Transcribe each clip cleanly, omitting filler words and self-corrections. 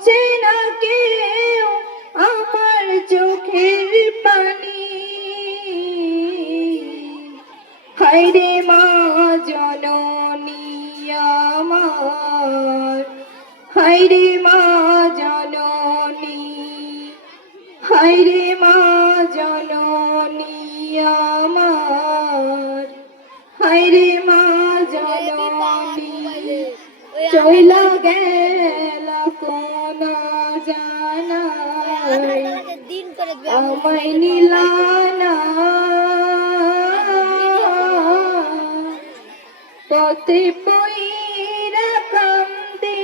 মুছে না কেউ আমার চোখের পানি। হায়রে মা জননী আমার, হায়রে মা জননী, হায়রে মা জননী আমার, হায়রে মা জননী। চইলা গেলা কোন জানাই আমায় নিলানা, পথে পইরা কান্দি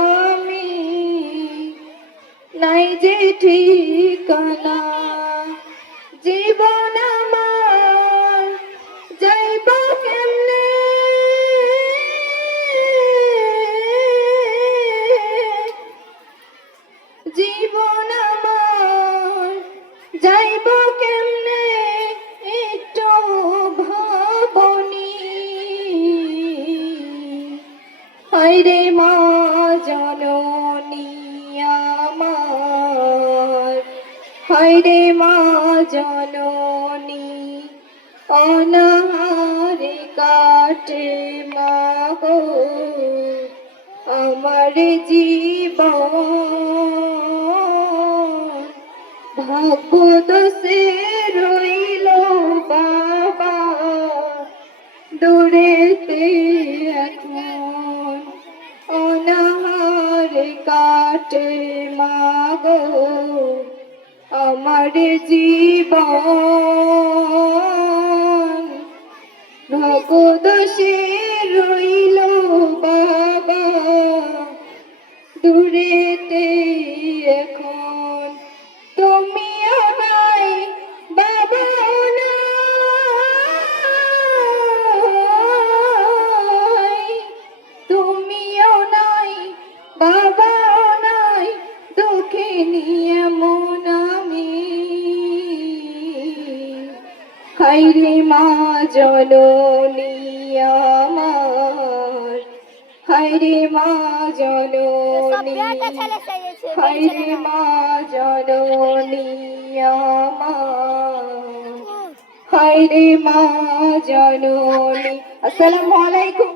আমি, নাই যে ঠিকানা। জীবন আমার যাইব কেমনে, জীবন আমার যাইব কেমনে একটু ভাবনি। হায়রে মা জননী আমার, হায়রে মা জননী। অনাহারে কাটে মা গো আমার জীবন, ভাগ্য দোষে রইল বাবা দূরেতে এখন। অনাহারে কাটে মা গো আমার জীবন, ভাগ্য দোষে রইল বাবা দূরেতে এখন। তুমিও নাই বাবা নাই, তুমিও নাই বাবা নাই, দুঃখে নিয়ে মন আমি। হায়রে মা জননী আমার, হায়রে মা জননী, হায়রে মা জননী আমার, হায়রে মা জননী। আসসালামু আলাইকুম।